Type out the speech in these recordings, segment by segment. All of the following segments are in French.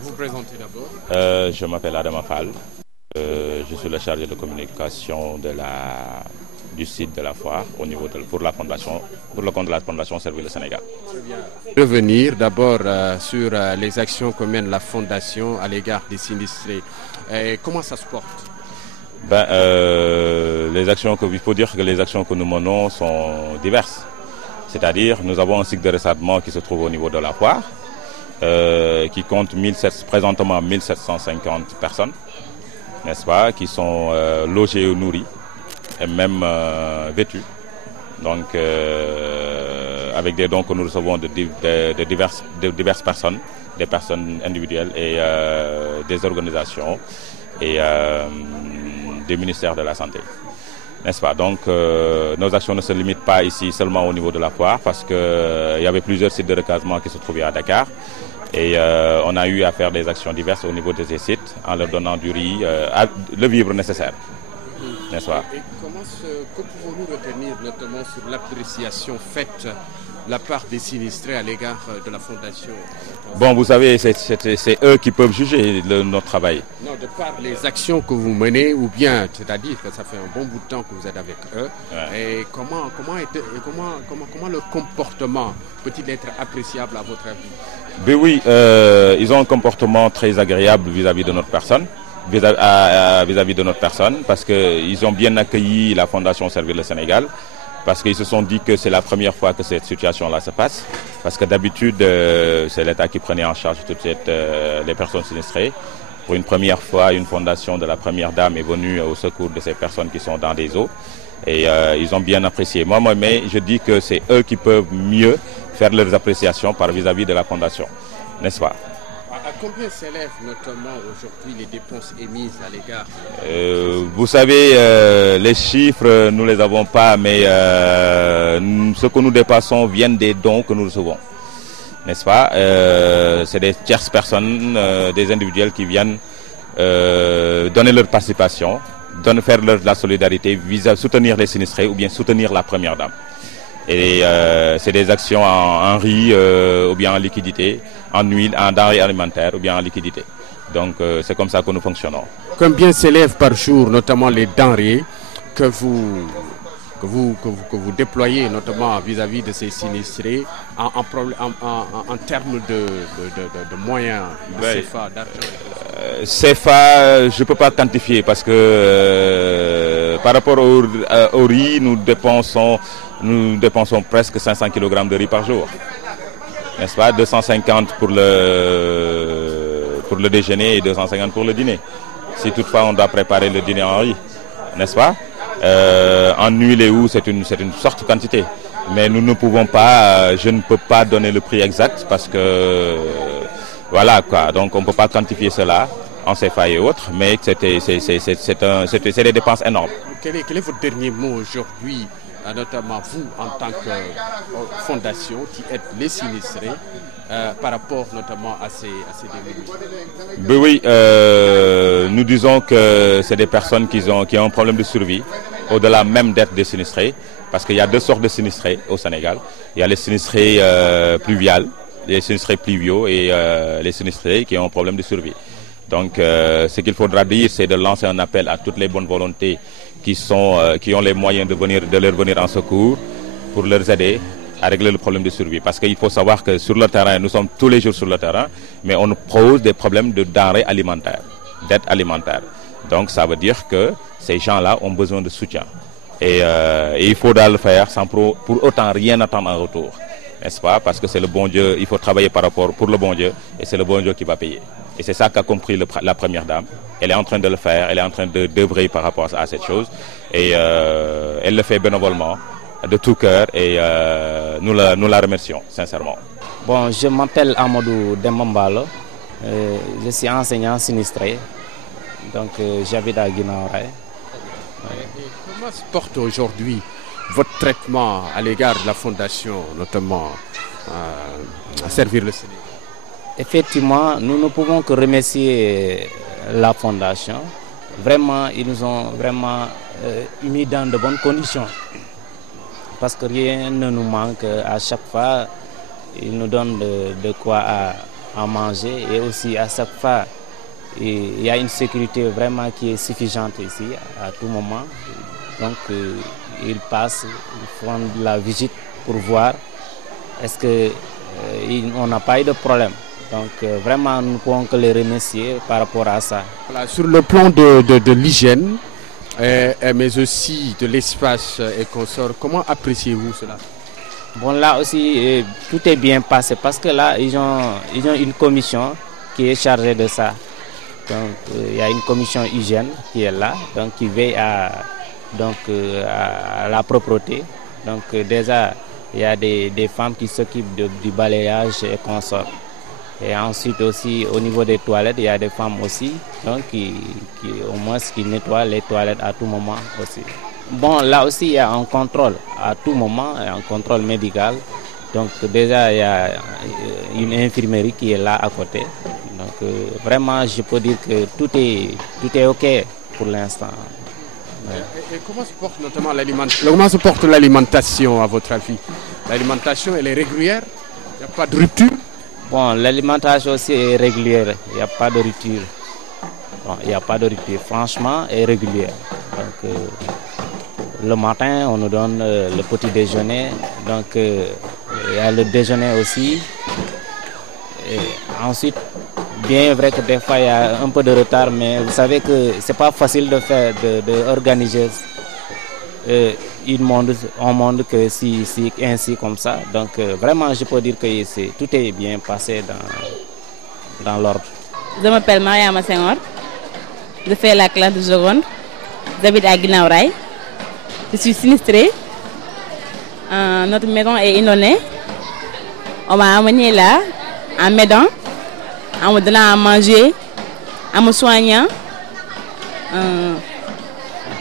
Vous vous présentez d'abord. Je m'appelle Adama Fall. Je suis le chargé de communication du site de la foire pour le compte de la Fondation Servir le Sénégal. Revenir d'abord sur les actions que mène la Fondation à l'égard des sinistrés. Comment ça se porte? Il faut dire que les actions que nous menons sont diverses. C'est-à-dire, nous avons un cycle de ressalement qui se trouve au niveau de la foire, qui compte présentement 1750 personnes, n'est-ce pas, qui sont logées ou nourries et même vêtues. Donc, avec des dons que nous recevons de diverses personnes, des personnes individuelles et des organisations et des ministères de la Santé. N'est-ce pas? Donc, nos actions ne se limitent pas ici seulement au niveau de la foire parce qu'il y avait plusieurs sites de recasement qui se trouvaient à Dakar. Et on a eu à faire des actions diverses au niveau de ces sites en leur donnant du riz, le vivre nécessaire. N'est-ce pas? Et que pouvons-nous retenir notamment sur l'appréciation faite de la part des sinistrés à l'égard de la Fondation? Bon, vous savez, c'est eux qui peuvent juger notre travail. Non, de par les actions que vous menez, ou bien, c'est-à-dire que ça fait un bon bout de temps que vous êtes avec eux, ouais. Et comment leur comportement peut-il être appréciable à votre avis? Ben oui, ils ont un comportement très agréable vis-à-vis de notre personne. Vis-à-vis de notre personne, parce qu'ils ont bien accueilli la Fondation Servir le Sénégal, parce qu'ils se sont dit que c'est la première fois que cette situation-là se passe, parce que d'habitude, c'est l'État qui prenait en charge toutes les personnes sinistrées. Pour une première fois, une fondation de la Première Dame est venue au secours de ces personnes qui sont dans des eaux, et ils ont bien apprécié. Mais je dis que c'est eux qui peuvent mieux faire leurs appréciations vis-à-vis de la Fondation, n'est-ce pas? À combien s'élèvent notamment aujourd'hui les dépenses émises à l'égard? Vous savez, les chiffres, nous ne les avons pas, mais ce que nous dépassons viennent des dons que nous recevons. N'est-ce pas? C'est des tierces personnes, des individuels qui viennent donner leur participation, faire la solidarité, soutenir les sinistrés ou bien soutenir la Première Dame. Et c'est des actions en riz ou bien en liquidité, en huile, en denrées alimentaires ou bien en liquidité. Donc c'est comme ça que nous fonctionnons. Combien s'élèvent par jour, notamment les denrées que vous déployez, notamment vis-à-vis de ces sinistrés, en termes de moyens, de CFA, d'argent? CFA, je ne peux pas quantifier parce que par rapport au riz, nous dépensons presque 500 kg de riz par jour. N'est-ce pas? 250 pour le déjeuner et 250 pour le dîner. Si toutefois on doit préparer le dîner en riz, n'est-ce pas? En huile et où c'est une sorte de quantité. Mais nous ne pouvons pas, je ne peux pas donner le prix exact parce que voilà quoi. Donc on ne peut pas quantifier cela en CFA et autres, mais c'est des dépenses énormes. Quel est votre dernier mot aujourd'hui, notamment vous en tant que fondation qui aide les sinistrés par rapport notamment à ces démunis? Ben oui, nous disons que c'est des personnes qui ont un problème de survie, au-delà même d'être des sinistrés, parce qu'il y a deux sortes de sinistrés au Sénégal. Il y a les sinistrés pluviales, les sinistrés pluviaux et les sinistrés qui ont un problème de survie. Donc ce qu'il faudra dire, c'est de lancer un appel à toutes les bonnes volontés qui ont les moyens de leur venir en secours pour leur aider à régler le problème de survie. Parce qu'il faut savoir que sur le terrain, nous sommes tous les jours sur le terrain, mais on nous pose des problèmes de denrées alimentaires, d'aide alimentaire. Donc ça veut dire que ces gens-là ont besoin de soutien. Et il faudra le faire sans pour autant rien attendre en retour. N'est-ce pas? Parce que c'est le bon Dieu, il faut travailler pour le bon Dieu, et c'est le bon Dieu qui va payer. Et c'est ça qu'a compris la Première Dame. Elle est en train de le faire, elle est en train d'œuvrer par rapport à cette chose. Et elle le fait bénévolement, de tout cœur, et nous la remercions, sincèrement. Bon, je m'appelle Amadou Dembambalo, je suis enseignant sinistré, donc j'habite à Guinaouraye. Comment se porte aujourd'hui votre traitement à l'égard de la Fondation, notamment à Servir le Sénégal? Effectivement, nous ne pouvons que remercier la Fondation. Vraiment, ils nous ont vraiment mis dans de bonnes conditions. Parce que rien ne nous manque. À chaque fois, ils nous donnent de quoi à manger et aussi à chaque fois il y a une sécurité vraiment qui est suffisante ici à tout moment. Donc ils passent, ils font de la visite pour voir est-ce que on n'a pas eu de problème. Donc vraiment nous ne pouvons que les remercier par rapport à ça. Voilà, sur le plan de l'hygiène, mais aussi de l'espace et consorts, comment appréciez-vous cela? Bon, là aussi tout est bien passé parce que là ils ont une commission qui est chargée de ça. Donc il y a une commission hygiène qui est là, donc qui veille à la propreté. Donc déjà il y a des femmes qui s'occupent du balayage et consorts. Et ensuite aussi au niveau des toilettes, il y a des femmes aussi donc qui au moins qui nettoient les toilettes à tout moment aussi. Bon, là aussi il y a un contrôle à tout moment, un contrôle médical. Donc déjà il y a une infirmerie qui est là à côté. Donc vraiment je peux dire que tout est OK pour l'instant. Ouais. Et comment se porte notamment l'alimentation? Comment se porte l'alimentation à votre avis? L'alimentation elle est régulière? Il n'y a pas de rupture? Bon, l'alimentation aussi est régulière, il n'y a pas de rupture. Bon, il n'y a pas de rupture, franchement, est régulière. Donc, le matin, on nous donne le petit déjeuner. Donc, il y a le déjeuner aussi. Et ensuite, bien vrai que des fois, il y a un peu de retard, mais vous savez que ce n'est pas facile d'organiser un monde que si ainsi comme ça. Donc vraiment je peux dire que tout est bien passé dans l'ordre. Je m'appelle Mariama Senghor, je fais la classe de seconde, j'habite à Guinaw Rail, je suis sinistrée, notre maison est inondée, on m'a amené là en m'aidant, en me donnant à manger, en me soignant.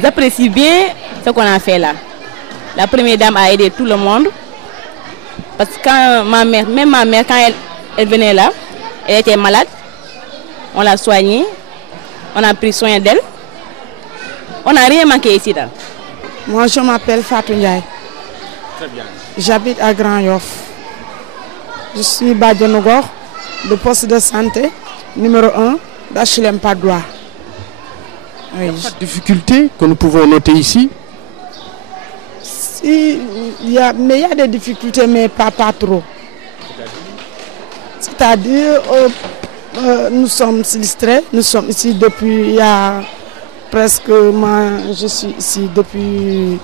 J'apprécie bien ce qu'on a fait là. La première dame a aidé tout le monde. Parce que quand ma mère, quand elle venait là, elle était malade. On l'a soignée. On a pris soin d'elle. On n'a rien manqué ici là. Moi je m'appelle Fatou Ndiaye. Très bien. J'habite à Grand Yoff. Je suis Badjanogor, de poste de santé numéro 1 d'HLM Padoua. Il n'y a pas de difficulté que nous pouvons noter ici? Il y a des difficultés, mais pas trop. C'est-à-dire, nous sommes sinistrés, nous sommes ici depuis, il y a presque, je suis ici depuis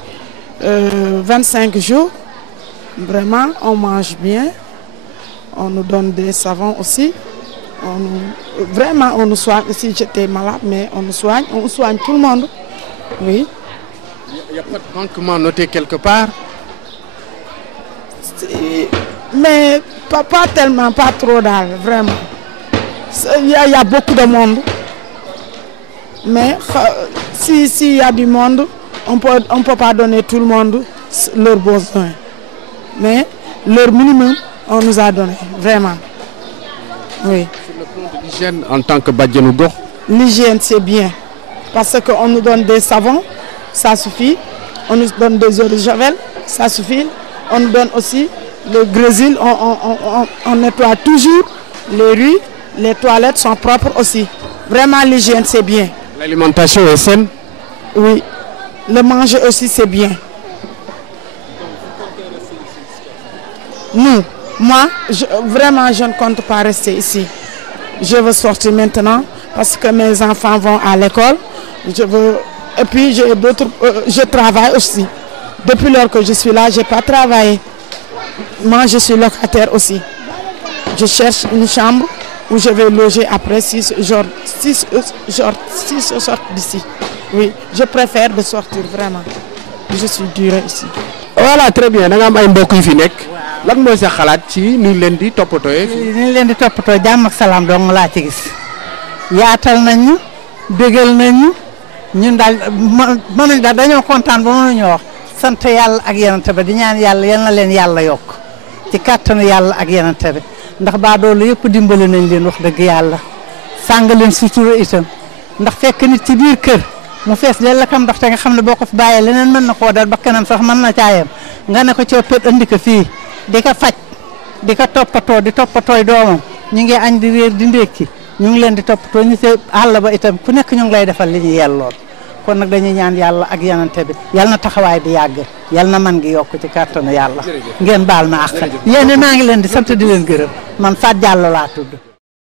25 jours. Vraiment, on mange bien, on nous donne des savons aussi. Vraiment, on nous soigne. Si j'étais malade, mais on soigne tout le monde. Oui. Il n'y a pas de manquement noté quelque part? Mais pas tellement, pas trop d'âge, vraiment. Il y a beaucoup de monde. Mais s'il y a du monde, on peut pas donner tout le monde leurs besoins. Mais leur minimum, on nous a donné, vraiment. Oui. Sur le plan de l'hygiène en tant que Badjanogor? L'hygiène c'est bien. Parce qu'on nous donne des savons, ça suffit. On nous donne des eaux de javel, ça suffit. On nous donne aussi le grésil, on nettoie toujours les rues, les toilettes sont propres aussi. Vraiment l'hygiène c'est bien. L'alimentation est saine? Oui. Le manger aussi c'est bien. Nous, moi, vraiment je ne compte pas rester ici. Je veux sortir maintenant parce que mes enfants vont à l'école. Et puis je travaille aussi. Depuis lors que je suis là, je n'ai pas travaillé. Moi, je suis locataire aussi. Je cherche une chambre où je vais loger après 6 jours d'ici. Oui, je préfère de sortir vraiment. Je suis durée ici. Voilà, très bien. Nous avons un beaucoup de gens. Lan mooy sa xalaat ci ni leen di toppatooyee fii? ni leen di toppatoo jàmm ak salaam dong laa ci gis yaatal nañu bégal nañu ñun daal mënuñ daal dañoo kontaan ba mënuñoo wax sant yàlla ak yenante ba di ñaan yàlla yal na leen yàlla yokk ci kàttanu yàlla ak yenante bi ndax baa doolu yëpp dimbali nañ leen wax dëgg yàlla sàng leen sutura itam ndax fekk nit ci biir kër mu fees leen la kam ndox te nga xam ne boo ko fi bàyyee leneen mën na koo dal ba kanam sax mën na caayam nga ne ko coppet andi ko fii di ko faj di ko toppatoo di toppatooy doomam ñu ngi añ di réer di ndékki ñu ngi leen di toppatoo ñu ci àll ba itam ku nekk ñu ngi lay defal li ñu yelloon kon nag dañuy ñaan yàlla ak yanante bi yal na taxawaay bi yàgg yal na man gi yokk ci kàttanu yàlla ngeen baal ma àq yéen maa ngi leen di sant di leen gërëm man Fatou Diallo laa tudd